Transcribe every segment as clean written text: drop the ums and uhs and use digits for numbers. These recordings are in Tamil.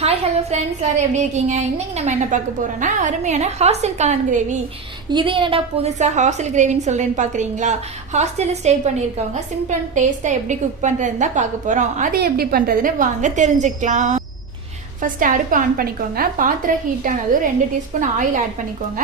ஹாய் ஹலோ ஃப்ரெண்ட்ஸ், எல்லாரும் எப்படி இருக்கீங்க? இன்னைக்கு நம்ம என்ன பார்க்க போறோம்னா அருமையான ஹாஸ்டல் காளான் கிரேவி. இது என்னடா புதுசாக ஹாஸ்டல் கிரேவின்னு சொல்றேன்னு பார்க்குறீங்களா? ஹாஸ்டலில் ஸ்டே பண்ணியிருக்கவங்க சிம்பிள் அண்ட் டேஸ்ட்டாக எப்படி குக் பண்ணுறதுன்னு தான் பார்க்க போகிறோம். அது எப்படி பண்ணுறதுன்னு வாங்க தெரிஞ்சுக்கலாம். ஃபஸ்ட்டு அடுப்பு ஆன் பண்ணிக்கோங்க. பாத்திரம் ஹீட் ஆனதும் 2 டீஸ்பூன் ஆயில் ஆட் பண்ணிக்கோங்க.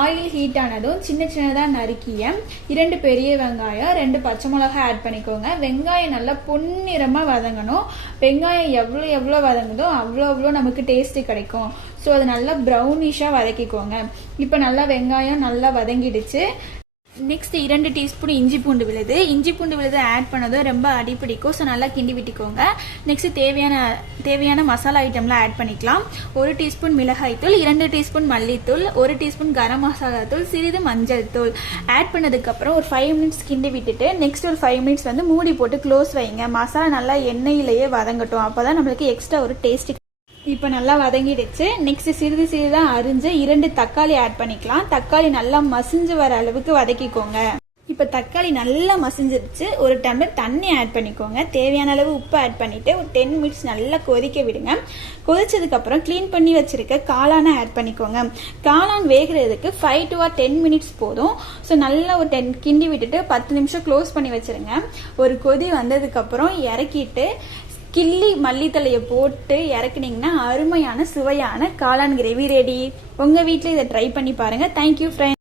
ஆயில் ஹீட் ஆனதும் சின்ன சின்னதாக நறுக்கிய 2 பெரிய வெங்காயம், 2 பச்சை மிளகாய் ஆட் பண்ணிக்கோங்க. வெங்காயம் நல்லா பொன்னிறமாக வதங்கணும். வெங்காயம் எவ்வளோ வதங்குதோ அவ்வளோ நமக்கு டேஸ்ட்டு கிடைக்கும். ஸோ அது நல்லா ப்ரௌனிஷாக வதக்கிக்கோங்க. இப்போ நல்லா வெங்காயம் நல்லா வதங்கிடுச்சு. நெக்ஸ்ட் 2 டீஸ்பூன் இஞ்சி பூண்டு விழுது ஆட் பண்ணதும் ரொம்ப அடிப்பிடிக்கும். ஸோ நல்லா கிண்டி விட்டுக்கோங்க. நெக்ஸ்ட் தேவையான மசாலா ஐட்டம்லாம் ஆட் பண்ணிக்கலாம். 1 டீஸ்பூன் மிளகாய்த்தூள், 2 டீஸ்பூன் மல்லித்தூள், 1 டீஸ்பூன் கரம் மசாலா தூள், சிறிது மஞ்சள் தூள் ஆட் பண்ணதுக்கப்புறம் ஒரு 5 மினிட்ஸ் கிண்டி விட்டுட்டு நெக்ஸ்ட் ஒரு 5 மினிட்ஸ் மூடி போட்டு க்ளோஸ் வைங்க. மசாலா நல்லா எண்ணெயிலேயே வதங்கட்டும். அப்போ தான் நம்மளுக்கு எக்ஸ்ட்ரா ஒரு டேஸ்ட். இப்போ நல்லா வதங்கிடுச்சு. நெக்ஸ்ட் சிறிதாக அரிஞ்சு 2 தக்காளி ஆட் பண்ணிக்கலாம். தக்காளி நல்லா மசிஞ்சு வர அளவுக்கு வதக்கிக்கோங்க. இப்போ தக்காளி நல்லா மசிஞ்சிருச்சு. ஒரு டம்ளர் தண்ணி ஆட் பண்ணிக்கோங்க. தேவையான அளவு உப்பு ஆட் பண்ணிட்டு ஒரு 10 மினிட்ஸ் நல்லா கொதிக்க விடுங்க. கொதிச்சதுக்கப்புறம் க்ளீன் பண்ணி வச்சிருக்க காளானை ஆட் பண்ணிக்கோங்க. காளான் வேகிறதுக்கு 5 to 10 மினிட்ஸ் போதும். ஸோ நல்லா ஒரு 10 கிண்டி விட்டுட்டு 10 நிமிஷம் க்ளோஸ் பண்ணி வச்சிருங்க. ஒரு கொதி வந்ததுக்கப்புறம் இறக்கிட்டு கிள்ளி மல்லித்தலையை போட்டு இறக்குனீங்கன்னா அருமையான சுவையான காளான் கிரேவி ரெடி. உங்கள் வீட்டில் இதை ட்ரை பண்ணி பாருங்கள். Thank you friends.